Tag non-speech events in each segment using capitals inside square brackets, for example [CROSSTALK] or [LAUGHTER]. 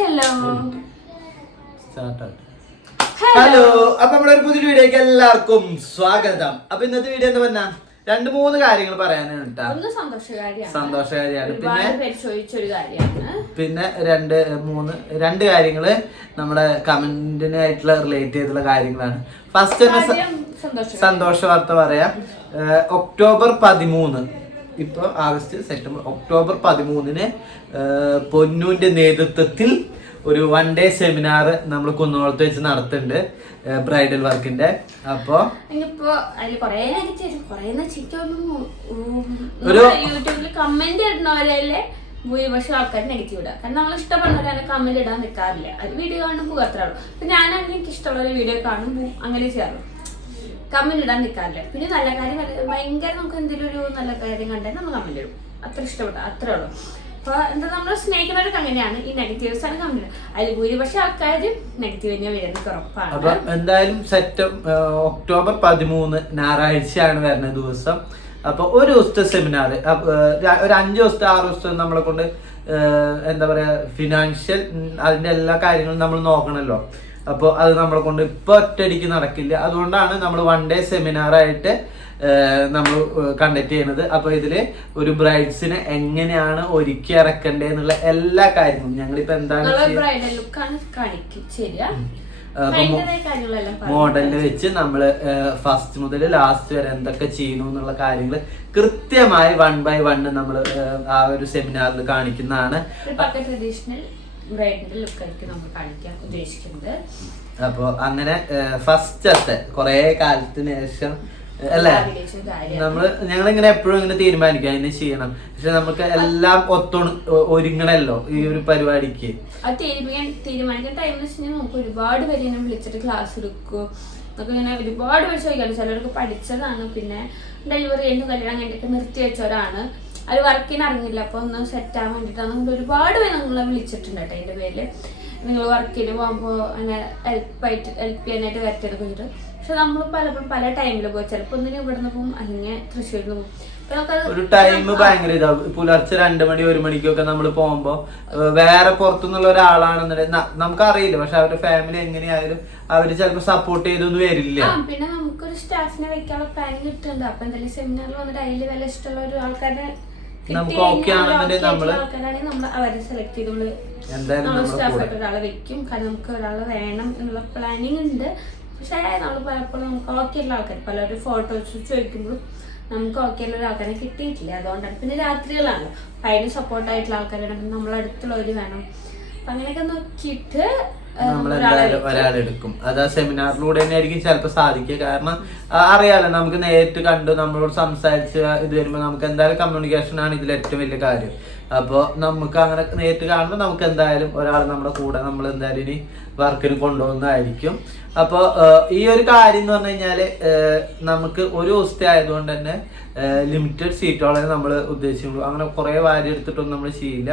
Hello hello അപ്പൊ നമ്മുടെ ഒരു പുതിയ വീഡിയോക്ക് എല്ലാവർക്കും സ്വാഗതം. അപ്പൊ ഇന്നത്തെ വീഡിയോ എന്താ പറഞ്ഞ? രണ്ട് മൂന്ന് കാര്യങ്ങൾ പറയാനാണ് കേട്ടാ ഒന്ന് സന്തോഷകാരിയാണ്. പിന്നെ പിന്നെ രണ്ട് മൂന്ന് രണ്ട് കാര്യങ്ങൾ നമ്മുടെ കമന്റിനായിട്ടുള്ള റിലേറ്റ് ചെയ്തുള്ള കാര്യങ്ങളാണ്. ഫസ്റ്റ് തന്നെ സന്തോഷ വാർത്ത പറയാം. ഒക്ടോബർ പതിമൂന്ന്. ഇപ്പൊ ആഗസ്റ്റ് സെപ്റ്റംബർ ഒക്ടോബർ പതിമൂന്നിന് പൊന്നൂന്റെ നേതൃത്വത്തിൽ ഒരു വൺ ഡേ സെമിനാർ നമ്മൾ കുന്നോളത്ത് വെച്ച് നടത്തുന്നുണ്ട് ബ്രൈഡൽ വർക്കിന്റെ അപ്പോ ഒരു- യൂട്യൂബിൽ കമന്റ് ഇടുന്നവരല്ലേ ഭൂരിപക്ഷം ആൾക്കാർ നെഗറ്റീവ് ഇടുക കാരണം നമ്മൾ ഇഷ്ടപ്പെടുന്നവരെ കമന്റ് ഇടാൻ നിൽക്കാറില്ല അത് വീഡിയോ കാണുമ്പോൾ അത്രേ ഉള്ളൂ. അപ്പൊ ഞാനാണെങ്കിൽ എനിക്ക് ഇഷ്ടമുള്ള ഒരു വീഡിയോ കാണുമ്പോൾ അങ്ങനെ ചെയ്യാറുള്ളൂ. കമന്റ് ഇടാൻ നിൽക്കാറില്ല പിന്നെ നല്ല കാര്യം ഭയങ്കര നമുക്ക് എന്തെങ്കിലും ഒരു നല്ല കാര്യം കണ്ടാൽ നമ്മൾ കമന്റ് അത്ര ഇഷ്ടപ്പെട്ട അത്രേ ഉള്ളൂ. അപ്പൊ എന്താ നമ്മൾ സ്നേഹിക്കുന്നവർക്ക് അങ്ങനെയാണ്. ഈ നെഗറ്റീവ്സ് ആണ് കമന്റ് അതിൽ ഭൂരിപക്ഷം ആൾക്കാർ നെഗറ്റീവ് തന്നെ വരുന്നത് ഉറപ്പാണ്. എന്തായാലും സെപ്റ്റംബർ ഒക്ടോബർ പതിമൂന്ന് ഞായറാഴ്ചയാണ് വരുന്ന ദിവസം. അപ്പൊ ഒരു ദിവസത്തെ സെമിനാർ ഒരു അഞ്ച് ദിവസത്തെ ആറ് ദിവസത്തെ നമ്മളെ കൊണ്ട് എന്താ പറയാ ഫിനാൻഷ്യൽ അതിന്റെ എല്ലാ കാര്യങ്ങളും നമ്മൾ നോക്കണല്ലോ. അപ്പോൾ അത് നമ്മളെ കൊണ്ട് ഇപ്പൊ ഒറ്റയടിക്ക് നടക്കില്ല. അതുകൊണ്ടാണ് നമ്മൾ വൺ ഡേ സെമിനാറായിട്ട് നമ്മൾ കണ്ടക്ട് ചെയ്യുന്നത്. അപ്പോൾ ഇതിൽ ഒരു ബ്രൈഡ്സിനെ എങ്ങനെയാണ് ഒരുക്കി ഇറക്കണ്ടേ എന്നുള്ള എല്ലാ കാര്യങ്ങളും. ഞങ്ങളിപ്പോ എന്താണ്. മോഡലിൽ വെച്ച് നമ്മൾ ഫസ്റ്റ് മുതൽ ലാസ്റ്റ് വരെ എന്തൊക്കെ ചെയ്യുന്നു എന്നുള്ള കാര്യങ്ങൾ കൃത്യമായി വൺ ബൈ വൺ നമ്മൾ ആ ഒരു സെമിനാറിൽ കാണിക്കുന്നതാണ്. ട്രഡീഷണൽ ബ്രൈഡിന്റെ ലുക്കായിരിക്കും നമ്മൾ കാണിക്കാൻ ഉദ്ദേശിക്കുന്നത്. അപ്പോൾ അങ്ങനെ ഫസ്റ്റത്തെ കുറേ കാലത്തിന് ശേഷം അല്ലേ? നമ്മൾ ഞങ്ങൾ ഇങ്ങനെ എപ്പോഴും ഇങ്ങനെ തീരുമാനിക്കാം അതിനെ ചെയ്യണം. പക്ഷെ നമുക്ക് എല്ലാം ഒത്തു ഒരുങ്ങണല്ലോ ഈ ഒരു പരിപാടിക്ക്. അത് തീരുമാനിക്കാൻ തീരുമാനിക്കാൻ ടൈം എന്ന് വെച്ചാൽ നമുക്ക് ഒരുപാട് പേര് ഇങ്ങനെ വിളിച്ചിട്ട് ക്ലാസ് എടുക്കും. നമുക്ക് ഇങ്ങനെ ഒരുപാട് പേര് ചോദിക്കാറുണ്ട്. ചിലർക്ക് പഠിച്ചതാണ് പിന്നെ ഡെലിവറി കഴിഞ്ഞു കല്യാണം കഴിഞ്ഞിട്ട് നിർത്തി വെച്ചവരാണ്. അത് വർക്കിന് അറിഞ്ഞില്ല അപ്പൊ ഒന്ന് സെറ്റ് ആവാൻ വേണ്ടിട്ടാണ് നിങ്ങൾ ഒരുപാട് പേര് നിങ്ങളെ വിളിച്ചിട്ടുണ്ട് കേട്ടോ അതിന്റെ പേരിൽ. നിങ്ങൾ വർക്കിന് പോകുമ്പോൾ അങ്ങനെ ഹെൽപ്പ് ആയിട്ട് ഹെൽപ്പ് ചെയ്യാനായിട്ട് വരട്ടെന്നൊക്കെ വെച്ചിട്ട് പക്ഷെ നമ്മൾ പലപ്പോഴും പല ടൈമിൽ പോകും ചിലപ്പോൾ ഒന്നിനും നിന്ന് പോകും അല്ലെങ്കിൽ തൃശ്ശൂരിൽ നിന്ന് പോകും ഒരു ടൈം ഭയങ്കര ഇതാവും. പുലർച്ചെ രണ്ട് മണി ഒരു മണിക്കൊക്കെ നമ്മൾ പോകുമ്പോ വേറെ പുറത്തുനിന്നുള്ള ഒരാളാണെന്നുണ്ടെങ്കിൽ നമുക്ക് നമുക്കറിയില്ല. പക്ഷെ അവരുടെ ഫാമിലി എങ്ങനെയായാലും അവർ ചിലപ്പോ സപ്പോർട്ട് ചെയ്തൊന്നും വരില്ല. പിന്നെ നമുക്കൊരു സ്റ്റാഫിനെ വെക്കാനുള്ള പ്ലാൻ കിട്ടുന്നുണ്ട്. അപ്പൊ എന്തായാലും സെമിനാറിൽ വന്നിട്ട് അതിൽ വില ഇഷ്ടമുള്ള ഒരു ആൾക്കാരെ നമുക്ക് ഓക്കെ ആണെന്നുണ്ടെങ്കിൽ നമ്മൾ നമ്മൾ അവരെ സെലക്ട് ചെയ്ത് നമ്മൾ എന്തായാലും ഒരാളെ വെക്കും. കാരണം നമുക്ക് ഒരാളെ വേണം എന്നുള്ള പ്ലാനിങ് ഉണ്ട്. പക്ഷേ നമ്മൾ പലപ്പോഴും നമുക്ക് ഓക്കെ ഉള്ള ആൾക്കാർ പലരും ഫോട്ടോസ് ചോദിക്കുമ്പോഴും നമുക്ക് ഓക്കെ ഉള്ള ഒരാൾക്കാരെ കിട്ടിയിട്ടില്ല. അതുകൊണ്ടാണ്. പിന്നെ രാത്രികളാണ്. അപ്പം അതിന് സപ്പോർട്ടായിട്ടുള്ള ആൾക്കാരുണ്ടെങ്കിൽ നമ്മളടുത്തുള്ളവർ വേണം. അപ്പം അങ്ങനെയൊക്കെ നോക്കിയിട്ട് നമ്മൾ എന്തായാലും ഒരാളെടുക്കും. അത് ആ സെമിനാറിലൂടെ തന്നെ ആയിരിക്കും ചിലപ്പോൾ സാധിക്കുക. കാരണം അറിയാലോ നമുക്ക് നേരിട്ട് കണ്ടു നമ്മളോട് സംസാരിച്ച് ഇത് വരുമ്പോൾ നമുക്ക് എന്തായാലും കമ്മ്യൂണിക്കേഷൻ ആണ് ഇതിൽ ഏറ്റവും വലിയ കാര്യം. അപ്പോൾ നമുക്ക് അങ്ങനെ നേരിട്ട് കാണുമ്പോൾ നമുക്ക് എന്തായാലും ഒരാൾ നമ്മുടെ കൂടെ നമ്മൾ എന്തായാലും ഇനി വർക്കിന് കൊണ്ടുപോകുന്നതായിരിക്കും. അപ്പോൾ ഈ ഒരു കാര്യം എന്ന് പറഞ്ഞു കഴിഞ്ഞാൽ നമുക്ക് ഒരു ദിവസത്തെ ആയതുകൊണ്ട് തന്നെ ലിമിറ്റഡ് സീറ്റോളെ നമ്മൾ ഉദ്ദേശിക്കുള്ളൂ അങ്ങനെ കുറേ വാരി എടുത്തിട്ടൊന്നും നമ്മൾ ചെയ്യില്ല.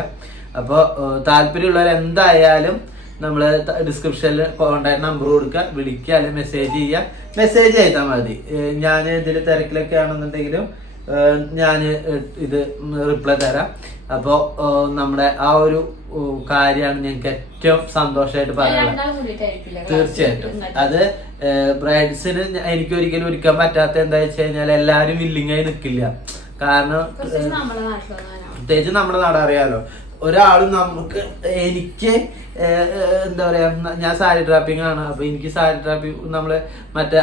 അപ്പോൾ താല്പര്യമുള്ളവർ എന്തായാലും നമ്മൾ ഡിസ്ക്രിപ്ഷനിൽ കോൺടാക്ട് നമ്പർ കൊടുക്കുക വിളിക്കുക അല്ലെങ്കിൽ മെസ്സേജ് ചെയ്യുക. മെസ്സേജ് ചെയ്താൽ മതി. ഞാൻ ഇതിൽ തിരക്കിലൊക്കെ ആണെന്നുണ്ടെങ്കിലും ഞാൻ ഇത് റിപ്ലൈ തരാം. അപ്പോൾ നമ്മുടെ ആ ഒരു കാര്യമാണ് ഞങ്ങൾക്ക് ഏറ്റവും സന്തോഷമായിട്ട് പറയാനുള്ളത്. class തീർച്ചയായിട്ടും. അത് ബ്രൈഡ്സിന് എനിക്ക് ഒരിക്കലും ഒരുക്കാൻ പറ്റാത്ത എന്താ വെച്ച് കഴിഞ്ഞാൽ എല്ലാവരും വില്ലിങ്ങായി നിൽക്കില്ല കാരണം പ്രത്യേകിച്ച് നമ്മുടെ നാട് അറിയാലോ ഒരാളും നമുക്ക് എനിക്ക് എന്താ പറയാ ഞാൻ സാരി ഡ്രാപ്പിംഗ് ആണ് അപ്പൊ എനിക്ക് സാരി ഡ്രാപ്പിംഗ് നമ്മൾ മറ്റേ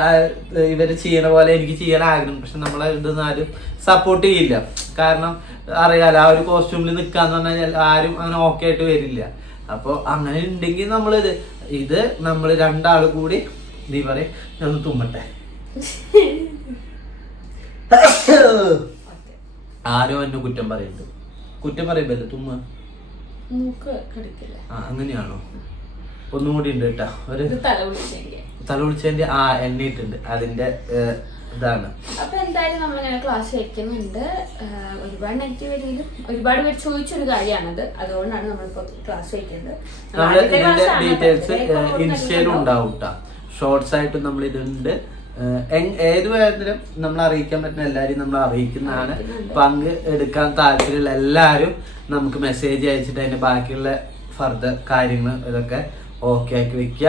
ഇവർ ഇവർ ചെയ്യണ പോലെ എനിക്ക് ചെയ്യാൻ ആഗ്രഹം. പക്ഷെ നമ്മളെ ഇതൊന്നും ആരും സപ്പോർട്ട് ചെയ്യില്ല. കാരണം അറിയാലോ ആ ഒരു കോസ്റ്റ്യൂമിൽ നിൽക്കാന്ന് പറഞ്ഞു കഴിഞ്ഞാൽ ആരും അങ്ങനെ ഓക്കെ ആയിട്ട് വരില്ല. അപ്പോൾ അങ്ങനെ ഉണ്ടെങ്കിൽ നമ്മളിത് ഇത് നമ്മൾ രണ്ടാൾ കൂടി നീ പറയും ഞാൻ തുമ്മട്ടെ. [LAUGHS] ആരോ എന്നെ കുറ്റം പറയുന്നുണ്ട് കുറ്റം പറയുമ്പോ തുമ്മ മൂക്ക് കടിക്കില്ല? ആ അങ്ങനെയാണോ? ഒന്നുകൂടി ഉണ്ട് കേട്ടോ. ഒരു തല വിളിച്ചതിന്റെ ആ എണ്ണയിട്ടുണ്ട് അതിന്റെ ഇതാണ്. അപ്പൊ എന്തായാലും നമ്മൾ ഇങ്ങനെ ക്ലാസ് വെക്കുന്നുണ്ട്. ഒരുപാട് നെഗറ്റീവ് രീതിയിലും ഒരുപാട് പേര് ചോദിച്ചൊരു കാര്യമാണത്. അതുകൊണ്ടാണ് നമ്മളിപ്പോ ക്ലാസ് വെക്കുന്നത്. ഡീറ്റെയിൽസ് ഇൻസ്റ്റയിലും ഉണ്ടാവും. കേട്ടോ. ഷോർട്സ് ആയിട്ട് നമ്മൾ ഇതുണ്ട് ഏത് കാര്യത്തിലും നമ്മൾ അറിയിക്കാൻ പറ്റുന്ന എല്ലാവരെയും നമ്മൾ അറിയിക്കുന്നതാണ്. പങ്ക് എടുക്കാൻ താല്പര്യമുള്ള എല്ലാവരും നമുക്ക് മെസ്സേജ് അയച്ചിട്ട് അതിന്റെ ബാക്കിയുള്ള ഫർദർ കാര്യങ്ങൾ ഇതൊക്കെ ഓക്കെ ആക്കി വെക്കുക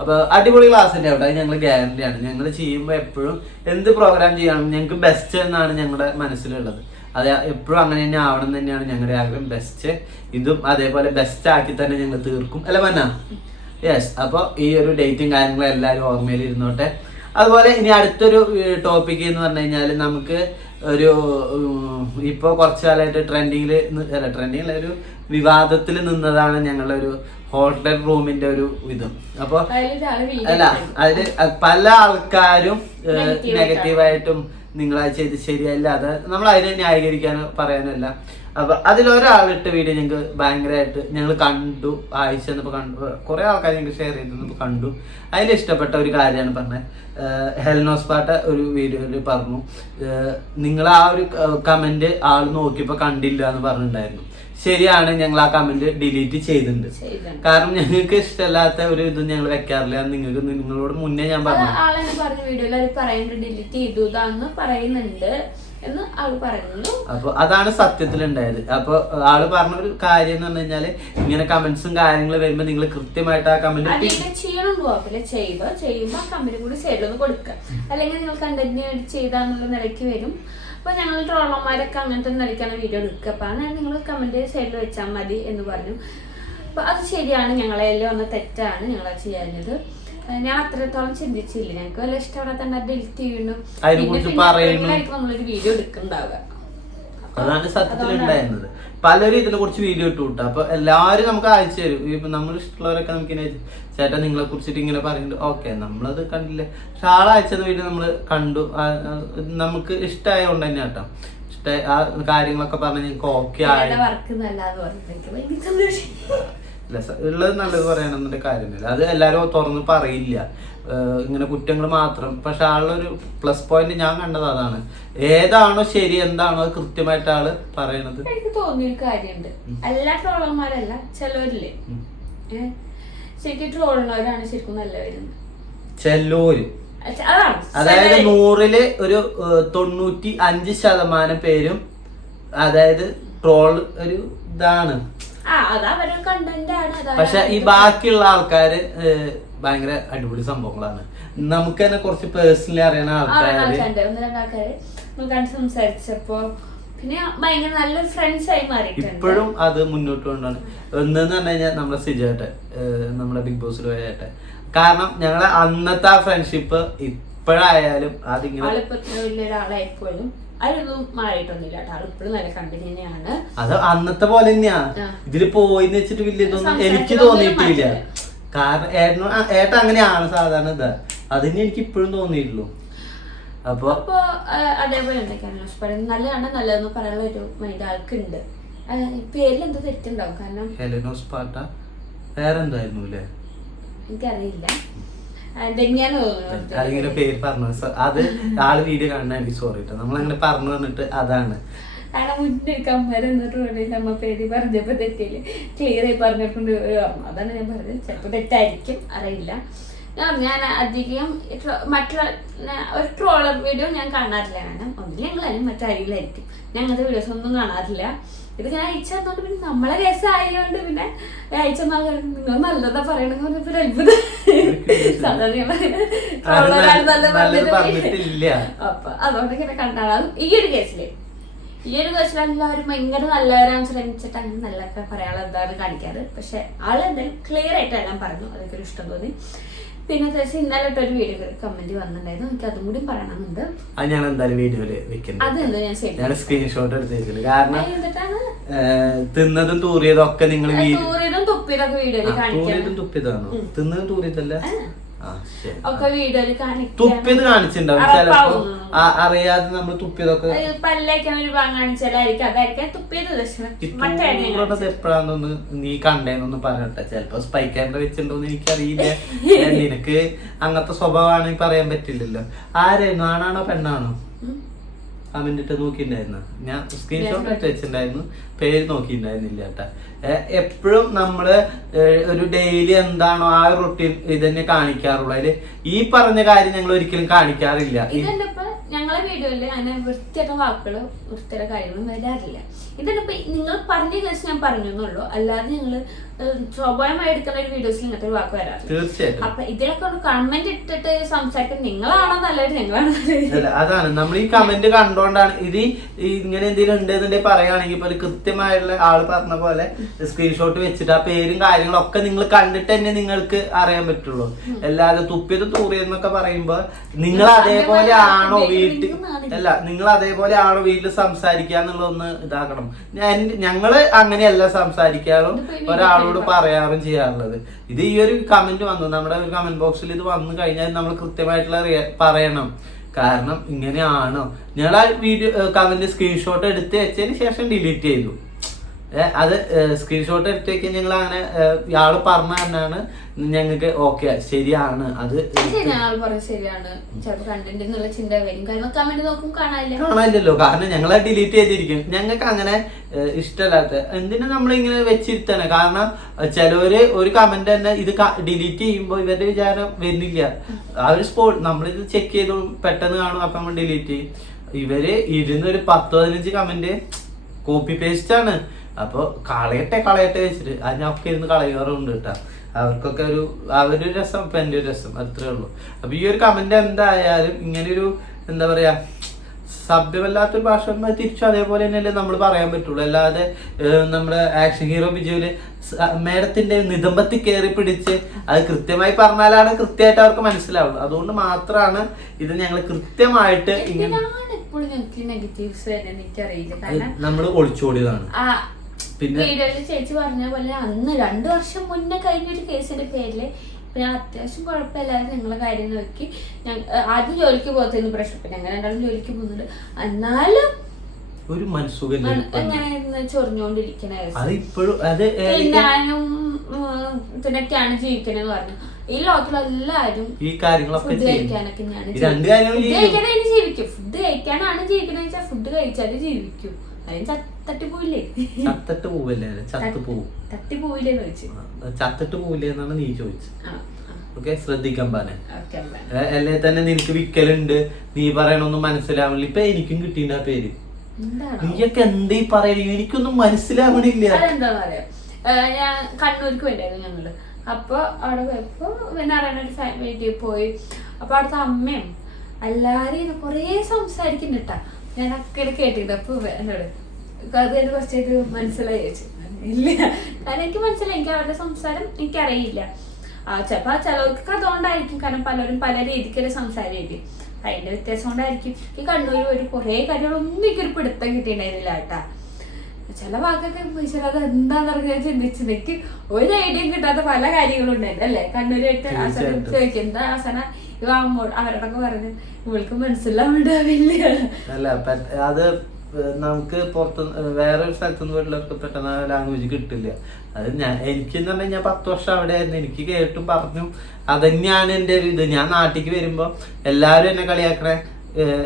അപ്പോൾ അടിപൊളി ക്ലാസ് ഉണ്ട് അവിടെ ഞങ്ങൾ ഗ്യാരണ്ടിയാണ് ഞങ്ങൾ ചെയ്യുമ്പോൾ എപ്പോഴും എന്ത് പ്രോഗ്രാം ചെയ്യണം ഞങ്ങൾക്ക് ബെസ്റ്റ് എന്നാണ് ഞങ്ങളുടെ മനസ്സിലുള്ളത്. അത് എപ്പോഴും അങ്ങനെ തന്നെ ആവണം തന്നെയാണ് ഞങ്ങളുടെ ആഗ്രഹം. ബെസ്റ്റ് ഇതും അതേപോലെ ബെസ്റ്റ് ആക്കി തന്നെ ഞങ്ങൾ തീർക്കും. അല്ല മന്ന? യെസ് അപ്പോൾ ഈ ഒരു ഡേറ്റും കാര്യങ്ങളും എല്ലാവരും ഓർമ്മയിൽ ഇരുന്നോട്ടെ അതുപോലെ ഇനി അടുത്തൊരു ടോപ്പിക് എന്ന് പറഞ്ഞു കഴിഞ്ഞാൽ നമുക്ക് ഒരു ഇപ്പോൾ കുറച്ച് കാലമായിട്ട് ട്രെൻഡിങ്ങിൽ അല്ല ട്രെൻഡിങ്ങിൽ ഒരു വിവാദത്തിൽ നിന്നതാണ് ഞങ്ങളുടെ ഒരു ഹോട്ടൽ റൂമിന്റെ ഒരു ഇതും. അപ്പോൾ അല്ല അതിൽ പല ആൾക്കാരും നെഗറ്റീവായിട്ടും നിങ്ങൾ അത് ചെയ്ത് ശരിയല്ല അത് നമ്മൾ അതിനെ ന്യായീകരിക്കാനോ പറയാനല്ല അപ്പൊ അതിലൊരാളിട്ട് വീഡിയോ ഞങ്ങൾക്ക് ഭയങ്കരമായിട്ട് ഞങ്ങൾ കണ്ടു ആഴ്ച എന്നിപ്പോ കണ്ടു. കുറെ ആൾക്കാർ ഞങ്ങൾക്ക് ഷെയർ ചെയ്തു കണ്ടു. അതിൽ ഇഷ്ടപ്പെട്ട ഒരു കാര്യമാണ് പറഞ്ഞത് ഹെൽനോസ് പാട്ട ഒരു വീഡിയോയിൽ പറഞ്ഞു. നിങ്ങൾ ആ ഒരു കമന്റ് ആൾ നോക്കിയപ്പോ കണ്ടില്ല എന്ന് പറഞ്ഞിട്ടുണ്ടായിരുന്നു. ശരിയാണ് ഞങ്ങൾ ആ കമന്റ് ഡിലീറ്റ് ചെയ്തിട്ടുണ്ട്. കാരണം ഞങ്ങൾക്ക് ഇഷ്ടമല്ലാത്ത ഒരു ഇതും ഞങ്ങൾ വെക്കാറില്ല. നിങ്ങൾക്ക് നിങ്ങളോട് മുന്നേ ഞാൻ പറഞ്ഞു അത് പറയുന്നുണ്ട്. എന്ന് ആൾ പറയുന്നു. അപ്പൊ അതാണ് സത്യത്തിൽ ഉണ്ടായത് അപ്പൊ ആൾ പറഞ്ഞ ഒരു കാര്യം എന്ന് പറഞ്ഞു കഴിഞ്ഞാൽ ഇങ്ങനെ കമന്റ്സും കാര്യങ്ങളും വരുമ്പോ നിങ്ങൾ കൃത്യമായിട്ട് ആ കമന്റ് ചെയ്യണം കുഴപ്പമില്ല ചെയ്തോ ചെയ്യുമ്പോ ആ കമ്പനി കൂടി സൈഡിലൊന്ന് കൊടുക്കുക. അല്ലെങ്കിൽ നിങ്ങൾ കണ്ടന്റിന് വേണ്ടി ചെയ്താന്നുള്ള നിലയ്ക്ക് വരും. അപ്പൊ ഞങ്ങൾ ട്രോളർമാരൊക്കെ അങ്ങനത്തെ നിലയ്ക്കാണ് വീഡിയോ എടുക്കുക. അപ്പൊ അങ്ങനെ നിങ്ങൾ കമന്റ് സൈഡിൽ വെച്ചാൽ മതി എന്ന് പറഞ്ഞു. അപ്പൊ അത് ശരിയാണ്. ഞങ്ങളെല്ലാം ഒന്ന് തെറ്റാണ് ഞങ്ങൾ ചെയ്യാഞ്ഞത്. ഞാൻ അത്രത്തോളം ചിന്തിച്ചില്ല. ഞങ്ങൾക്ക് വല്ല ഇഷ്ടപ്പെടാത്ത ഡെലിറ്റ് പറയുന്നു. നമ്മളൊരു വീഡിയോ എടുക്കുന്നുണ്ടാവുക. അതാണ് സത്യത്തിൽ ഉണ്ടായിരുന്നത്. പലരും ഇതിനെ കുറിച്ച് വീഡിയോ ഇട്ടു വിട്ടു അപ്പൊ എല്ലാവരും നമുക്ക് അയച്ചു തരും. ഇപ്പൊ നമ്മൾ ഇഷ്ടമുള്ളവരൊക്കെ നമുക്ക് ഇങ്ങനെ ചേട്ടാ നിങ്ങളെ കുറിച്ചിട്ട് ഇങ്ങനെ പറയുന്നുണ്ട്. ഓക്കെ നമ്മളത് കണ്ടില്ലേ? പക്ഷെ ആൾ അയച്ചത് വീഡിയോ നമ്മൾ കണ്ടു. നമുക്ക് ഇഷ്ടമായ കൊണ്ട് തന്നെ കേട്ടോ. ഇഷ്ട ആ കാര്യങ്ങളൊക്കെ പറഞ്ഞ് ഞങ്ങൾക്ക് ഓക്കെ ആയി. ഉള്ളത് നല്ലത് പറയണമെന്നൊരു കാര്യമില്ല. അത് എല്ലാവരും തുറന്ന് പറയില്ല. ഇങ്ങനെ കുറ്റങ്ങൾ മാത്രം. പക്ഷെ ആളൊരു പ്ലസ് പോയിന്റ് ഞാൻ കണ്ടത് അതാണ്. ഏതാണോ ശരി എന്താണോ കൃത്യമായിട്ട് ആൾ പറയണത്. എനിക്ക് തോന്നിയൊരു കാര്യമുണ്ട്. എല്ലാ ട്രോളർമാരല്ല ചിലവരില്ലേ? ശരിക്കും ട്രോളുന്നവരാണ് ശരിക്കും നല്ലവരുന്നത് ചെല്ലോര്. അതായത്. നൂറിൽ ഒരു തൊണ്ണൂറ്റി അഞ്ച് ശതമാനം പേരും അതായത് ട്രോൾ ഒരു ഇതാണ്. പക്ഷെ ഈ ബാക്കിയുള്ള ആൾക്കാര് ഭയങ്കര അടിപൊളി സംഭവങ്ങളാണ്. നമുക്ക് തന്നെ കുറച്ച് പേഴ്സണലി അവരുടെ ആൾക്കാര്. സംസാരിച്ചപ്പോ പിന്നെ ഭയങ്കര നല്ലൊരു ഫ്രണ്ട്സ് ആയി മാറി ഇപ്പോഴും അത് മുന്നോട്ട് കൊണ്ടാണ് ഒന്നെന്ന് പറഞ്ഞു കഴിഞ്ഞാൽ നമ്മുടെ സിജേട്ടെ നമ്മുടെ ബിഗ് ബോസിൽ പോയ ചേട്ടൻ കാരണം ഞങ്ങളെ അന്നത്തെ ആ ഫ്രണ്ട്ഷിപ്പ് ഇപ്പോഴായാലും അതിങ്ങനെ വലിയൊരാളായിപ്പോലും മാറിയിട്ടൊന്നുമില്ല കേട്ടോ. നല്ല കമ്പനി തന്നെയാണ്. അത് അന്നത്തെ പോലെ തന്നെയാ. ഇതിൽ പോയിന്ന് വെച്ചിട്ട് വലിയ ഇതൊന്നും എനിക്ക് തോന്നിയിട്ടില്ല. കാരണം ഏട്ടനോ ആ, അങ്ങനെയാണ് സാധാരണ ഇത്. അതിന് എനിക്ക് ഇപ്പോഴും തോന്നിയിട്ടുള്ളൂ. അപ്പൊ അതേപോലെ നല്ലതാണ് നല്ലതെന്ന് പറയാനുള്ള ഒരു മൈൻഡ് ആൾക്കുണ്ട്. പേരിൽ എന്തോ തെറ്റുണ്ടാവും? കാരണം ഹെലനോസ് പാട്ട വേറെന്തായിരുന്നു അല്ലേ എനിക്കറിയില്ല. അതിങ്ങനെ പേര് പറഞ്ഞു അത് ആൾ വീഡിയോ കാണാൻ എനിക്ക് സോറി കേട്ടോ നമ്മളങ്ങനെ പറഞ്ഞു വന്നിട്ട് അതാണ്. കാരണം മുന്നേ കമ്മര് എന്നിട്ട് വേണ്ടിയിട്ട് അമ്മ പേര് പറഞ്ഞപ്പോ തെറ്റിയില്ല? ക്ലിയർ ആയി പറഞ്ഞിട്ടുണ്ട്. അതാണ് ഞാൻ പറഞ്ഞത്. ചിലപ്പോൾ തെറ്റായിരിക്കും. അറിയില്ല. ഞാൻ അധികം മറ്റുള്ള ഒരു ട്രോളർ വീഡിയോ ഞാൻ കാണാറില്ല. കാരണം ഒന്നില്ല ഞങ്ങളായാലും മറ്റാരെങ്കിലായിരിക്കും ഞാൻ അങ്ങനത്തെ വീഡിയോസ് ഒന്നും കാണാറില്ല. ഇത് ഞാൻ അയച്ചു തന്നോണ്ട് പിന്നെ നമ്മളെ കേസ് ആയതുകൊണ്ട് പിന്നെ അയച്ചു തന്നാൽ നിങ്ങൾ നല്ലതാ പറയണെന്ന് പറഞ്ഞപ്പോ ഒരു അത്ഭുതം. നല്ല അപ്പൊ അതുകൊണ്ട് ഇങ്ങനെ കണ്ടാണ്. ഈ ഒരു കേസിൽ. ഈ ഒരു കേസിൽ എല്ലാവരും ഭയങ്കര നല്ലവരാന്ന് ശ്രമിച്ചിട്ട് അങ്ങനെ നല്ലതൊക്കെ പറയാനുള്ള എന്താണ് കാണിക്കാറ്. പക്ഷെ ആളെന്തായാലും ക്ലിയർ ആയിട്ട് എല്ലാം പറഞ്ഞു. അതൊക്കെ ഒരു ഇഷ്ടം തോന്നി. പിന്നെ ചേച്ചി ഇന്നലെ ഒരു വീഡിയോ കമന്റ് വന്നിട്ടുണ്ടായിരുന്നു. എനിക്ക് അതും കൂടി പറയണമെന്നുണ്ട്. അത് ഞാൻ എന്തായാലും വീഡിയോയിൽ വെക്കുന്നത് ഞാൻ സ്ക്രീൻഷോട്ട് എടുത്തേക്കുന്നത് കാരണം തിന്നതും തൂറിയതും ഒക്കെ നിങ്ങൾ തൂറിയതും തുപ്പിയതൊക്കെ വീഡിയോയിൽ തൂറിയതും തുപ്പിയതാണോ? തിന്നതും തൂറിയതല്ല? തുപ്പിയത് കാണിച്ചിട്ടുണ്ടാവും. ചിലപ്പോ അറിയാതെ നമ്മൾ തുപ്പിയതൊക്കെ എപ്പോഴാന്നൊന്ന് നീ കണ്ടേന്നൊന്ന് ചിലപ്പോ സ്പൈ ക്യാമറ വെച്ചിട്ടുണ്ടോന്ന് എനിക്കറിയില്ല. [LAUGHS] നിനക്ക് അങ്ങനത്തെ സ്വഭാവമാണെങ്കിൽ പറയാൻ പറ്റില്ലല്ലോ. ആരായിരുന്നു? ആണാണോ പെണ്ണാണോ. കമന്റ് ഇട്ട് നോക്കിണ്ടായിരുന്നു ഞാൻ സ്ക്രീൻഷോട്ട് ഇട്ട് വെച്ചിട്ടുണ്ടായിരുന്നു. പേര് നോക്കിയിട്ടുണ്ടായിരുന്നില്ല കേട്ടാ. എപ്പോഴും നമ്മൾ ഒരു ഡെയിലി എന്താണോ ആ റൊട്ടീൻ ഇതന്നെ കാണിക്കാറുള്ളൂ. അതിൽ ഈ പറഞ്ഞ കാര്യം ഞങ്ങൾ ഒരിക്കലും കാണിക്കാറില്ല. ഞങ്ങളെ വീഡിയോയിൽ അങ്ങനെ വൃത്തിയൊക്കെ വാക്കുകൾ വൃത്തിയുടെ കാര്യങ്ങളും വരാറില്ല. ഇതാണ് ഇപ്പൊ നിങ്ങൾ പറഞ്ഞ കേസ് ഞാൻ പറഞ്ഞു എന്നുള്ളൂ. അല്ലാതെ നിങ്ങൾ സ്വാഭാവികമായി എടുക്കുന്ന ഒരു വീഡിയോസിൽ ഇങ്ങനത്തെ ഒരു വാക്ക് വരാറില്ല. തീർച്ചയായിട്ടും. അപ്പൊ ഇതിലൊക്കെ ഒരു കമന്റ് ഇട്ടിട്ട് സംസാരിക്കുന്നത് നിങ്ങളാണോ നല്ലത് ഞങ്ങളാണോ നല്ലത്? അതാണ്. നമ്മൾ ഈ കമന്റ് കണ്ടോണ്ടാണ് ഇത് ഇങ്ങനെ എന്തെങ്കിലും ഉണ്ടെന്നുണ്ടെങ്കിൽ പറയുകയാണെങ്കിൽ ഇപ്പൊ കൃത്യമായിട്ടുള്ള ആൾ പറഞ്ഞ പോലെ സ്ക്രീൻഷോട്ട് വെച്ചിട്ട് ആ പേരും കാര്യങ്ങളും ഒക്കെ നിങ്ങൾ കണ്ടിട്ട് തന്നെ നിങ്ങൾക്ക് അറിയാൻ പറ്റുള്ളൂ. അല്ലാതെ തുപ്പിയത് തൂറിയെന്നൊക്കെ പറയുമ്പോ നിങ്ങൾ അതേപോലെ ആണോ വീട്ടിൽ അല്ല നിങ്ങൾ അതേപോലെ ആളെ വീട്ടിൽ സംസാരിക്കുക എന്നുള്ളതൊന്ന് ഇതാക്കണം. ഞാൻ ഞങ്ങൾ അങ്ങനെയല്ല സംസാരിക്കാറും ഒരാളോട് പറയാറും ചെയ്യാറുള്ളത്. ഇത് ഈ ഒരു കമന്റ് വന്നു. നമ്മുടെ ഒരു കമന്റ് ബോക്സിൽ ഇത് വന്നു കഴിഞ്ഞാൽ നമ്മൾ കൃത്യമായിട്ടുള്ള റിയ- പറയണം. കാരണം ഇങ്ങനെയാണോ? ഞങ്ങൾ ആ വീഡിയോ കമന്റ് സ്ക്രീൻഷോട്ട് എടുത്ത് വെച്ചതിന് ശേഷം ഡിലീറ്റ് ചെയ്തു. അത് സ്ക്രീൻഷോട്ട് എടുത്തേക്ക് വെക്കാൻ ഞങ്ങൾ അങ്ങനെ ഇയാൾ പറഞ്ഞ തന്നെയാണ് ഞങ്ങൾക്ക് ഓക്കെ ശരിയാണ്. അത് കാണാനില്ലല്ലോ. കാരണം ഞങ്ങൾ ഡിലീറ്റ് ചെയ്തിരിക്കും. ഞങ്ങൾക്ക് അങ്ങനെ ഇഷ്ടമല്ലാത്ത. എന്തിനാ നമ്മളിങ്ങനെ വെച്ചിരുത്തണം? കാരണം ചിലവര് ഒരു കമന്റ് തന്നെ ഇത് ഡിലീറ്റ് ചെയ്യുമ്പോൾ ഇവരുടെ വിചാരം വരുന്നില്ല. ആ ഒരു സ്പോട്ട് നമ്മളിത് ചെക്ക് ചെയ്തു പെട്ടെന്ന് കാണും. അപ്പൊ നമ്മൾ ഡിലീറ്റ് ചെയ്യും. ഇവർ ഇരുന്നൊരു പത്ത് പതിനഞ്ച് കമന്റ് കോപ്പി പേസ്റ്റ് ആണ്. അപ്പൊ കളയട്ടെ കളയട്ടെ വെച്ചിട്ട് അതിനൊക്കെ ഇരുന്ന് കളയാറുണ്ട് കേട്ടാ. അവർക്കൊക്കെ ഒരു അവരൊരു രസം ഇപ്പൊ എന്റെ ഒരു രസം അത്രേ ഉള്ളൂ. അപ്പോൾ ഈ ഒരു കമന്റ് എന്തായാലും ഇങ്ങനെ ഒരു എന്താ പറയാ സഭ്യമല്ലാത്തൊരു ഭാഷ തിരിച്ചു അതേപോലെ തന്നെയല്ലേ നമ്മൾ പറയാൻ പറ്റുള്ളൂ. അല്ലാതെ നമ്മുടെ ആക്ഷൻ ഹീറോ ബിജുവിൽ മേഡത്തിന്റെ നിതമ്പത്തിൽ കയറി പിടിച്ച് അത് കൃത്യമായി പറഞ്ഞാലാണ് കൃത്യമായിട്ട് അവർക്ക് മനസ്സിലാവുള്ളൂ. അതുകൊണ്ട് മാത്രമാണ് ഇത് ഞങ്ങൾ കൃത്യമായിട്ട് ഇങ്ങനെ നമ്മൾ ഒളിച്ചോടിയതാണ്. പിന്നെ വീഡിയോയിൽ ചേച്ചി പറഞ്ഞ പോലെ അന്ന് രണ്ടു വർഷം മുന്നേ കഴിഞ്ഞ ഒരു കേസിന്റെ പേരിൽ ഞാൻ അത്യാവശ്യം കുഴപ്പമില്ലാതെ നിങ്ങളെ കാര്യം നോക്കി. ഞാൻ ഏഹ്, ആദ്യം ജോലിക്ക് പോകത്തേന്ന് പ്രശ്നം. ഇപ്പൊ ഞങ്ങൾ രണ്ടാളും ജോലിക്ക് പോകുന്നുണ്ട്. എന്നാലും ഒരു മനസ്സുഖം അത് ഇപ്പോഴും ഇതിനൊക്കെയാണ് ജീവിക്കണെന്ന് പറഞ്ഞു. ഈ ലോകത്തിലെല്ലാരും ഈ കാര്യങ്ങളൊക്കെ കഴിക്കാനൊക്കെ ഞാൻ ജീവിക്കും. ഫുഡ് കഴിക്കാനാണ് ജീവിക്കണെന്ന് വെച്ചാൽ ഫുഡ് കഴിച്ചാൽ ജീവിക്കും. അതിന് തട്ടിപ്പോയില്ലേ? ചത്തിട്ട് പോവില്ലേ? ചത്ത് പോവും. തട്ടിപ്പോയില്ലേന്ന് ചോദിച്ചു. ചത്തിട്ട് പോവില്ലേ എന്നാണ് നീ ചോദിച്ചത്. ഓക്കെ ശ്രദ്ധിക്കാൻ പാനെ അല്ലെ തന്നെ നിനക്ക് വിക്കലുണ്ട്. നീ പറയണൊന്നും മനസ്സിലാവണില്ല. ഇപ്പൊ എനിക്കും കിട്ടിയില്ല പേര്. നീയൊക്കെ എന്തീ പറയണ എനിക്കൊന്നും മനസ്സിലാവണില്ല. ഞാൻ കണ്ണൂർക്ക് വേണ്ടായിരുന്നു ഞങ്ങൾ. അപ്പൊ അവിടെ പോയപ്പോ നാരായണ ഒരു ഫാമിലി പോയി. അപ്പൊ അവിടുത്തെ അമ്മയും എല്ലാരെയും കൊറേ സംസാരിക്കുന്നുട്ടാ. ഞാൻ ഒക്കെ കേട്ടിട്ട് അപ്പൊ എന്നോട് അത് എന്നെ കുറച്ചേക്ക് മനസ്സിലായി വെച്ചു. ഇല്ല. കാരണം എനിക്ക് മനസ്സിലായി. എനിക്ക് അവരുടെ സംസാരം എനിക്കറിയില്ല. ആ ചിലപ്പോ ചിലർക്ക് അതുകൊണ്ടായിരിക്കും. കാരണം പലരും പല രീതിക്കൊരു സംസാരിക്കും അതിന്റെ വ്യത്യാസം കൊണ്ടായിരിക്കും. ഈ കണ്ണൂർ ഒരു കുറേ കാര്യങ്ങളൊന്നും എനിക്കൊരു പിടുത്തം കിട്ടിയിട്ടുണ്ടായിരുന്നില്ല കേട്ടാ. ചില വാക്കൊക്കെ ചില അത് എന്താണെന്ന് ഞാൻ ചിന്തിച്ചു എനിക്ക് ഒരു ഐഡിയയും കിട്ടാത്ത പല കാര്യങ്ങളും ഉണ്ടായിരുന്നു അല്ലേ? കണ്ണൂരായിട്ട് തീർച്ചയായിട്ടും. ചോദിക്കും. എന്താ ആസന ഇവ അമ്മോട് അവരോടൊക്കെ പറഞ്ഞു ഇവൾക്ക് മനസ്സിലാവില്ല അല്ല അത് നമുക്ക് പുറത്ത് വേറെ ഒരു സ്ഥലത്തുനിന്ന് വീട്ടിലൊക്കെ പെട്ടെന്ന് ലാംഗ്വേജ് കിട്ടില്ല. അത് ഞാൻ എനിക്കെന്ന് പറഞ്ഞാൽ ഞാൻ പത്ത് വർഷം അവിടെ ആയിരുന്നു. എനിക്ക് കേട്ടും പറഞ്ഞു. അതന്നെയാണ് എന്റെ ഒരു ഇത്. ഞാൻ നാട്ടിലേക്ക് വരുമ്പോൾ എല്ലാവരും എന്നെ കളിയാക്കണേ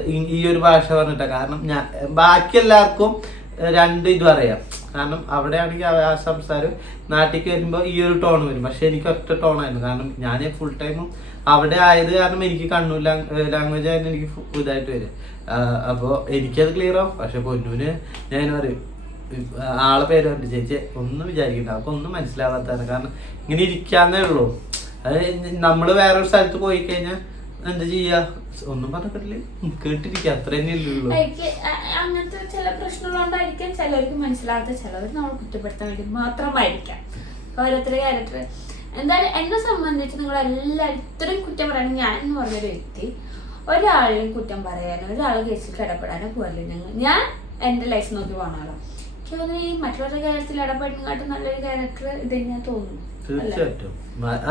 ഈ- ഒരു ഭാഷ പറഞ്ഞിട്ടാണ് കാരണം ഞാൻ ബാക്കി എല്ലാവർക്കും രണ്ട് ഇത് അറിയാം. കാരണം അവിടെ ആണെങ്കിൽ ആ സംസാരം നാട്ടിലേക്ക് വരുമ്പോൾ ഈ ഒരു ടോൺ വരും. പക്ഷെ എനിക്ക് ഒറ്റ ടോണായിരുന്നു കാരണം ഞാൻ ഫുൾ ടൈമും അവിടെ ആയത് കാരണം എനിക്ക് കണ്ണൂർ ലാംഗ്വേജ് ആയിരുന്നു എനിക്ക് ഇതായിട്ട് വരും അപ്പോൾ എനിക്കത് ക്ലിയർ ആവും. പക്ഷെ പൊന്നൂന് ഞാൻ പറയും ആളെ പേര് പറഞ്ഞു ചേച്ചി ഒന്നും വിചാരിക്കണ്ട. അവർക്ക് ഒന്നും മനസ്സിലാവാത്തതാണ്. കാരണം ഇങ്ങനെ ഇരിക്കാന്നേ ഉള്ളൂ. അത് നമ്മൾ വേറൊരു സ്ഥലത്ത് പോയി കഴിഞ്ഞാൽ എന്താ ചെയ്യാ? ഒന്നും പറഞ്ഞിട്ടില്ലേ. കേട്ടിരിക്കുക അത്ര ഉള്ളൂ. അങ്ങനത്തെ ചില പ്രശ്നങ്ങളുണ്ടായിരിക്കാം ചിലർക്ക് മനസ്സിലാകാത്ത ചിലർ നമ്മൾ കുറ്റപ്പെടുത്താൻ വേണ്ടി മാത്രമായിരിക്കാം. ഓരോരുത്തരുടെ ക്യാരക്ടർ എന്തായാലും എന്നെ സംബന്ധിച്ച് നിങ്ങൾ എല്ലാവരും ഇത്രയും കുറ്റം പറയണം ഞാൻ എന്ന് പറഞ്ഞൊരു വ്യക്തി. ഒരാളെയും കുറ്റം പറയാനോ ഒരാളെ കേസിൽ ഇടപെടാനോ പോകല്ലോ ഞങ്ങൾ? ഞാൻ എന്റെ ലൈഫ് നോക്കി പോകണമല്ലോ എനിക്ക് തോന്നുന്നു ഈ മറ്റുള്ളവരുടെ കാര്യത്തിൽ ഇടപെടുന്നതിനെക്കാട്ടും നല്ലൊരു ക്യാരക്ടർ ഇത് ഞാൻ തോന്നുന്നു? തീർച്ചയായിട്ടും.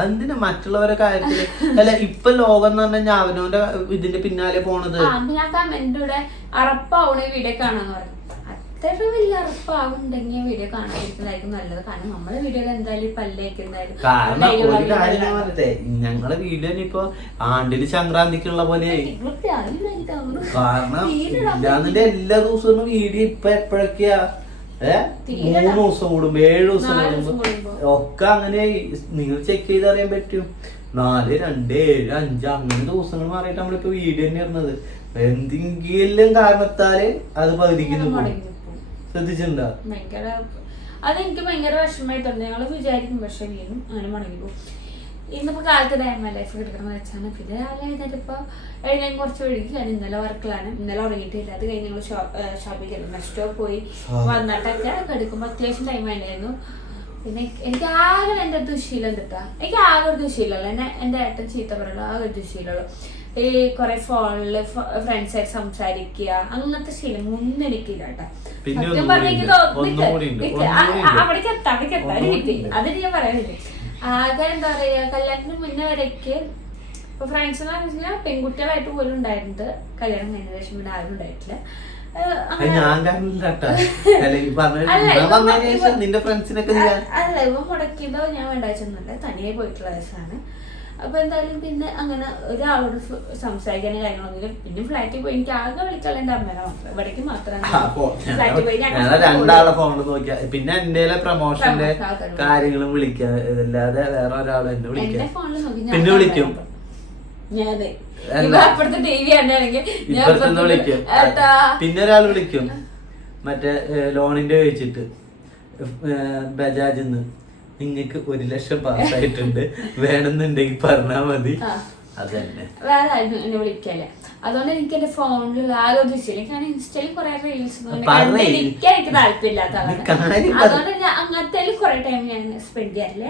എന്തിനാ മറ്റുള്ളവരെ കാര്യത്തിൽ? അല്ല ഇപ്പൊ ലോകം എന്ന് പറഞ്ഞാൽ അവനവന്റെ ഇതിന്റെ പിന്നാലെ പോണത്. അറപ്പാവണ കാണാന്ന് പറഞ്ഞു. അത്ര വലിയ അറപ്പാകുന്നുണ്ടെങ്കിൽ വീഡിയോ കാണാതിരിക്കുന്നതായിരിക്കും നല്ലത്. കാരണം നമ്മളെ വീഡിയോയിൽ എന്തായാലും പല്ലേക്ക് എന്തായാലും കാരണം ഡെയിലി ഒരു വ്ളോഗിൽ കാര്യം ഞാൻ എല്ലാം- പറയട്ടെ ഞങ്ങളെ വീഡിയോ ഇപ്പൊ ആണ്ടിൽ സംക്രാന്തിക്കുള്ള പോലെ. കാരണം ഇല്ലാന്നിട്ട് എല്ലാ ദിവസവും വീഡിയോ ഇപ്പൊ എപ്പോഴൊക്കെയാ? മൂന്ന് ദിവസം കൂടുമ്പോ ഏഴ് ദിവസം കൂടുമ്പോ. ഒക്കെ അങ്ങനെ നിങ്ങൾ ചെക്ക് ചെയ്ത് അറിയാൻ പറ്റും. നാല് രണ്ട് ഏഴ് അഞ്ച് അങ്ങനെ ദിവസങ്ങൾ മാറിയിട്ട് നമ്മളിപ്പോ വീഡിയോ തന്നെ ഇരുന്നത് എന്തെങ്കിലും കാരണത്താൽ അത് പകുതിക്ക് ഇങ്ങനെ പോകും മുടങ്ങി പോകും. ശ്രദ്ധിച്ചിട്ടുണ്ടോ? ഭയങ്കര അതെനിക്ക് ഭയങ്കര വിഷമമായി തന്നെ ഞങ്ങൾ വിചാരിക്കും പക്ഷെ വീണ്ടും അങ്ങനെ മുടങ്ങി പോകും. ഇന്നിപ്പോ കാലത്ത് ടൈം ലൈഫ് എടുക്കണം വെച്ചാണ്. പിന്നെ രാവിലെ കഴിഞ്ഞിട്ടിപ്പോ എഴുതാൻ കുറച്ച് ഞാൻ ഇന്നലെ വർക്കിലാണ് ഇന്നലെ ഉറങ്ങിയിട്ടില്ല. അത് കഴിഞ്ഞ് ഞങ്ങൾ ഷോപ്പിൽ ചെയ്തു നെക്സ്റ്റോ പോയി. വന്നിട്ടൊക്കെ എടുക്കുമ്പോൾ അത്യാവശ്യം ടൈം ആയിരുന്നു. പിന്നെ എനിക്ക് ആകെ എന്റെ ദുശീലം കിട്ടാ എനിക്ക് ആകെ ഒരു ദുശീലമല്ല എന്നെ എന്റെ ഏട്ടൻ ചീത്ത പറയുള്ളൂ ആകെ ഒരു ദുശീലമുള്ളൂ ഈ കുറെ ഫോണിൽ ഫ്രണ്ട്സായിട്ട് സംസാരിക്കുക അങ്ങനത്തെ ശീലം ഒന്നും എനിക്കില്ല കേട്ടോ പിന്നെ. അവിടേക്ക് എത്താം അവിടേക്ക് എത്താം ഒരു ഒന്നും മിനിറ്റ് കൂടി ഉണ്ട്. അതിന് ഞാൻ പറയുന്നില്ല ആകെ എന്താ പറയാ കല്യാണത്തിന് മുന്നേ വരയ്ക്ക് ഇപ്പൊ ഫ്രണ്ട്സ് എന്ന് പറഞ്ഞാൽ പെൺകുട്ടികളായിട്ട് പോലും ഉണ്ടായിരുന്നത് കല്യാണം കഴിഞ്ഞ ശേഷം പിന്നെ ആരും ഉണ്ടായിട്ടില്ല. കേട്ടാ. അല്ല, ഞാൻ വന്നതിന് ശേഷം നിന്റെ ഫ്രണ്ട്സിനൊക്കെ അല്ല ഇവ മുടക്കിയതോ ഞാൻ വേണ്ടാച്ചൊന്നുമില്ല തനിയെ പോയിട്ടുള്ള ദിവസമാണ്. അപ്പൊ എന്തായാലും പിന്നെ അങ്ങനെ ഒരാളോട് സംസാരിക്കാൻ കാര്യങ്ങളൊന്നുമില്ല പിന്നെ ഫ്ലാറ്റിൽ പോയി എനിക്ക് ആകെ വിളിക്കാനുള്ള എന്റെ അമ്മേനെ മാത്രം ഇവിടേക്ക് മാത്രമാണ് രണ്ടാളെ ഫോണിൽ നോക്കിയാ പിന്നെ എന്റെ പ്രൊമോഷന്റെ. കാര്യങ്ങളും വിളിക്കാം. ഇതല്ലാതെ വേറെ ഒരാളും എന്നെ വിളിക്കാം പിന്നെ വിളിക്കും. അപ്പുറത്തെ ടി വി ഇപ്പുറത്തുനിന്ന് പിന്നെ ഒരാൾ വിളിക്കും. മറ്റേ ലോണിന്റെ ചോദിച്ചിട്ട് ബജാജിന്ന്. നിങ്ങൾക്ക് ഒരു ലക്ഷം പാസ്സായിട്ടുണ്ട്. വേണമെന്നുണ്ടെങ്കിൽ പറഞ്ഞാ മതി. ആ. അത് വേറെ ആരും എന്നെ വിളിക്കല്ല. അതുകൊണ്ട് എനിക്ക് എന്റെ ഫോണിൽ ഇൻസ്റ്റയിൽ കുറെ റീൽസ്. എനിക്ക് താല്പര്യമില്ലാത്ത. അതുകൊണ്ട് ഞാൻ അങ്ങനത്തെ കുറെ ടൈം ഞാൻ സ്പെൻഡ് ചെയ്യാറില്ല.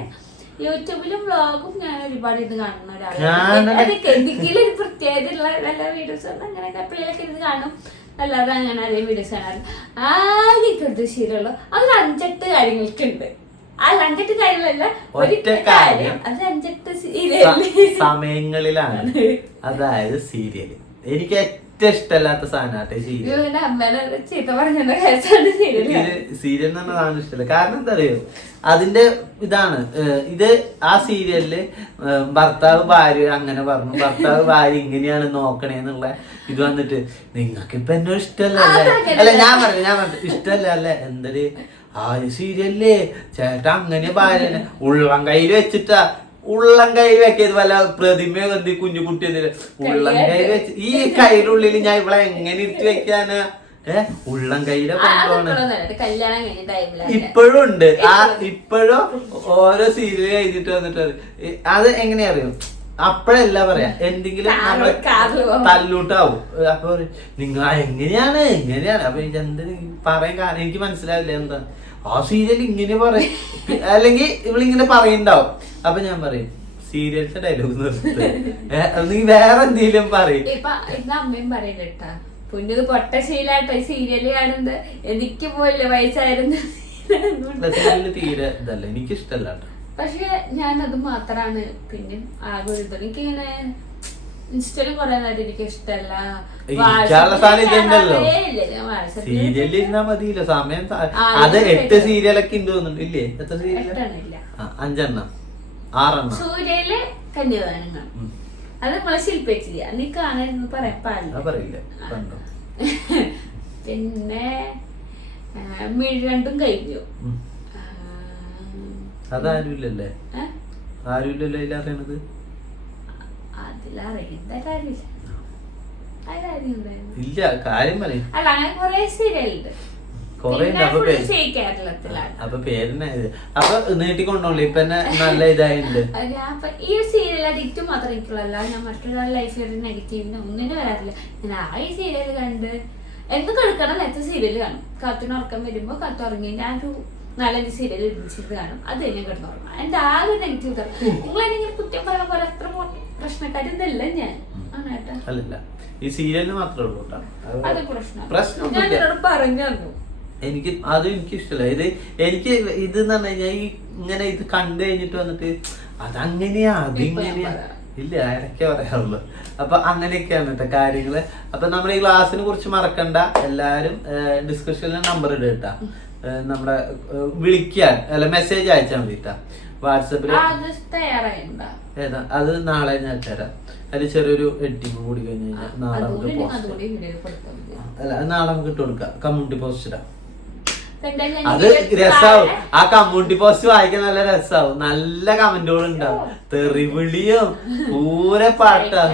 യൂട്യൂബിലും വ്ളോഗും ഞാൻ ഒരുപാട് ഇത് കാണുന്ന കാണണം. ഒരാളാണ് എനിക്ക് എന്തെങ്കിലും ഒരു പ്രത്യേകതയുള്ള നല്ല വീഡിയോസ് അങ്ങനെ എപ്പോഴേലൊക്കെ ഇത് കാണും. അല്ലാതെ അങ്ങനെ അതേ വീഡിയോസ് കാണാറ് ആകെ ഇപ്പോഴത്തെ ശീലമുള്ളൂ അതിൽ അഞ്ചെട്ട് കാര്യങ്ങൾക്കുണ്ട്. അഞ്ചെട്ട് കാര്യങ്ങളല്ല ഒരു ഒറ്റ കാര്യം. അത് അഞ്ചെട്ട് സമയങ്ങളിലാണ്. അതായത് സീരിയൽ എനിക്ക് ഏറ്റവും ഇഷ്ടമല്ലാത്ത സാധനമാട്ടെ സീരിയൽ സീരിയൽ എന്ന് പറഞ്ഞ സാധനം ഇഷ്ടമല്ല. കാരണം എന്താ അറിയോ? അതിന്റെ ഇതാണ്. ഇത് ആ സീരിയലിൽ ഭർത്താവ് ഭാര്യ അങ്ങനെ പറഞ്ഞു. ഭർത്താവ് ഭാര്യ ഇങ്ങനെയാണ് നോക്കണേന്നുള്ള ഇത് വന്നിട്ട് നിങ്ങൾക്ക് ഇപ്പൊ എന്നോ ഇഷ്ടമല്ല അല്ലേ? അല്ല ഞാൻ പറഞ്ഞു ഞാൻ പറഞ്ഞു ഇഷ്ടമല്ല അല്ലേ? എന്തൊരു ആ ശരിയല്ലേ ചേട്ടാ അങ്ങനെ ഭാര്യനെ ഉള്ളം കയ്യിൽ വെച്ചിട്ടാ ഉള്ളം കയ്യിൽ വെക്കിയത് വല്ല പ്രതിമയോ എന്ത് കുഞ്ഞു കുട്ടി എന്തില്ല ഉള്ളം കയ്യിൽ വെച്ച് ഈ കയ്യിലുള്ളിൽ ഞാൻ ഇവിടെ എങ്ങനെ ഇരുത്തി [LAUGHS] വെക്കാനാ? ഏ ഉള്ളം കയ്യിലെ കൊണ്ടുപോകണം ഇപ്പോഴും ഉണ്ട്. ആ ഇപ്പോഴും ഓരോ സീരിയൽ കഴിഞ്ഞിട്ട് വന്നിട്ട് അത് എങ്ങനെയാ അറിയും? അപ്പഴല്ല പറയാ എന്തെങ്കിലും തല്ലൂട്ടാവും. അപ്പൊ നിങ്ങൾ എങ്ങനെയാണ് എങ്ങനെയാണ്? അപ്പൊ എന്ത് പറയാൻ കാരണം എനിക്ക് മനസ്സിലാവില്ല എന്താ. ആ സീരിയൽ ഇങ്ങനെ പറയും. അല്ലെങ്കിൽ ഇവളിങ്ങനെ പറയുണ്ടാവും. അപ്പൊ ഞാൻ പറയും സീരിയൽസ് ഡയലോഗ് നിർത്ത് നീ വേറെ എന്തെങ്കിലും പറയും. അമ്മയും പറയുന്നുട്ടാ പൊന്നത് പൊട്ട ശീലാട്ടോ ഈ സീരിയൽ കാണുന്നത്. എനിക്ക് പോയില്ല വയസ്സായിരുന്നു തീരെ ഇതല്ല. എനിക്ക് ഇഷ്ടമല്ല കേട്ടോ. പക്ഷെ ഞാനത് മാത്രാണ് പിന്നെ ആകെ ഒരു ഇത്. എനിക്കിങ്ങനെ ഇൻസ്റ്റയിലും കുറെ നേരം എനിക്ക് ഇഷ്ടമല്ല സീരിയലിൽ ഇരുന്നാ മതിയില്ല. സമയം അത് എട്ട്. സീരിയലൊക്കെ ഉണ്ട് തോന്നുന്നുണ്ട്. ഇല്ലേ? എത്ര സീരിയൽ. അഞ്ചെണ്ണം. ആറെണ്ണം. സൂര്യയിലെ കന്യാദാനങ്ങൾ. അത് നമ്മളെ ശില്പിച്ചില്ല? നീ കാണരുന്ന് പറയാൻ പാടില്ല. [LAUGHS] പിന്നെ രണ്ടും കഴിഞ്ഞു. കാര്യമില്ല അതിലാരും ഉണ്ടായിരുന്നു ഇല്ല കാര്യം പറയും. അപ്പൊ full പേ- സീ കേരളത്തിലാണ്. അപ്പൊ നീട്ടിക്കൊണ്ടോളൂ. ഇപ്പൊ നല്ല ഇതായിട്ടുണ്ട്. ഈ ഒരു സീരിയൽ അഡിക്റ്റ് മാത്രം എനിക്കുള്ളല്ല ഞാൻ മറ്റൊരാളുടെ ലൈഫിൽ നെഗറ്റീവിന് ഒന്നിനും വരാറില്ല. ഞാൻ ആ ഈ സീരിയൽ കണ്ട്. എന്ത് കിടക്കണം നേരത്തെ സീരിയൽ കാണും. ഉറക്കം വരുമ്പോ കാത്തുറങ്ങി. ഞാൻ നാലഞ്ച് സീരിയൽ ഒരുമിച്ചിട്ട് കാണും. അത് കഴിഞ്ഞാൽ കിടന്നുറങ്ങും എന്റെ ആകെ നെഗറ്റീവ് നിങ്ങൾ എന്നെ കുറ്റം പറയാൻ പോലെ അത്ര പ്രശ്നക്കാരിന്നല്ല ഞാൻ. അല്ലല്ല. ഈ സീരിയലിന് മാത്രമേ ഉള്ളൂ അത് പ്രശ്നം ഞാൻ പ്രശ്നമൊന്നുമില്ല പറഞ്ഞു തന്നു. എനിക്ക് അത് എനിക്ക് ഇഷ്ടമല്ല ഇത് എനിക്ക് ഇത് എന്ന് പറഞ്ഞു കഴിഞ്ഞാൽ ഈ ഇങ്ങനെ ഇത് കണ്ടു കഴിഞ്ഞിട്ട് വന്നിട്ട് അതങ്ങനെയാ അതിങ്ങനെയാ. ഇല്ല ഇടയ്ക്കേ പറയാറുള്ളൂ അപ്പൊ അങ്ങനെയൊക്കെയാണ് കേട്ടോ കാര്യങ്ങൾ. അപ്പൊ നമ്മുടെ ഈ ക്ലാസ്സിനെ കുറിച്ച് മറക്കണ്ട. എല്ലാരും ഡിസ്കഷനിലെ നമ്പർ ഇടുക കേട്ടാ ഏഹ് നമ്മുടെ വിളിക്കാൻ അല്ല മെസ്സേജ് അയച്ചാൽ മതി വാട്സപ്പിൽ ഏതാ? അത് നാളെ ഞാൻ തരാം. അതിൽ ചെറിയൊരു എഡിറ്റിംഗ് കൂടി കഴിഞ്ഞ് കഴിഞ്ഞാൽ നാളെ നമുക്ക് പോസ്റ്റ് അല്ല നാളെ നമുക്ക് ഇട്ട് കൊടുക്കാം. കമ്മ്യൂണിറ്റി പോസ്റ്റ് ഇടാം. അത് രസാവും. ആ കമ്മ്യൂണിറ്റി പോസ്റ്റ് വായിക്കാൻ നല്ല രസാവും. നല്ല കമന്റുകൾ ഉണ്ടാവും. തെറിവിളിയും. പൂരെ പാട്ടാ.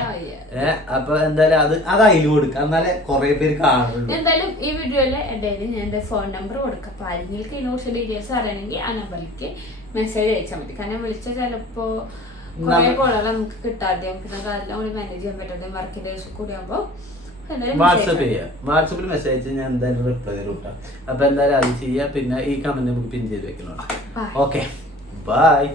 അപ്പൊ എന്തായാലും അത് അത് അതിൽ കൊടുക്കാം. എന്നാലേ കൊറേ പേര് കാണുള്ളൂ. എന്തായാലും ഈ വീഡിയോയിൽ എന്തായാലും ഞാൻ എന്റെ ഫോൺ നമ്പർ കൊടുക്കാം. അപ്പൊ ആരെങ്കിലും ഇതിനെക്കുറിച്ച് ഡീറ്റെയിൽസ് അറിയണമെങ്കിൽ ആ നമ്പറിലേക്ക് മെസ്സേജ് അയച്ചാൽ മതി. കാരണം വിളിച്ച ചിലപ്പോ കുറെ കോളുകൾ നമുക്ക് കിട്ടാതെ നമുക്ക് അതെല്ലാം കൂടി മാനേജ് ചെയ്യാൻ പറ്റാതെ വർക്കിന്റെ കൂടി ആകുമ്പോ വാട്സപ്പ് ചെയ്യാം. വാട്സപ്പിൽ മെസ്സേജ് ഞാൻ എന്തായാലും റിപ്ലൈ തരും കേട്ടോ അപ്പൊ എന്തായാലും അത് ചെയ്യാം. പിന്നെ ഈ കമന്റ് നമുക്ക് പിൻ ചെയ്ത് വെക്കണം. Okay bye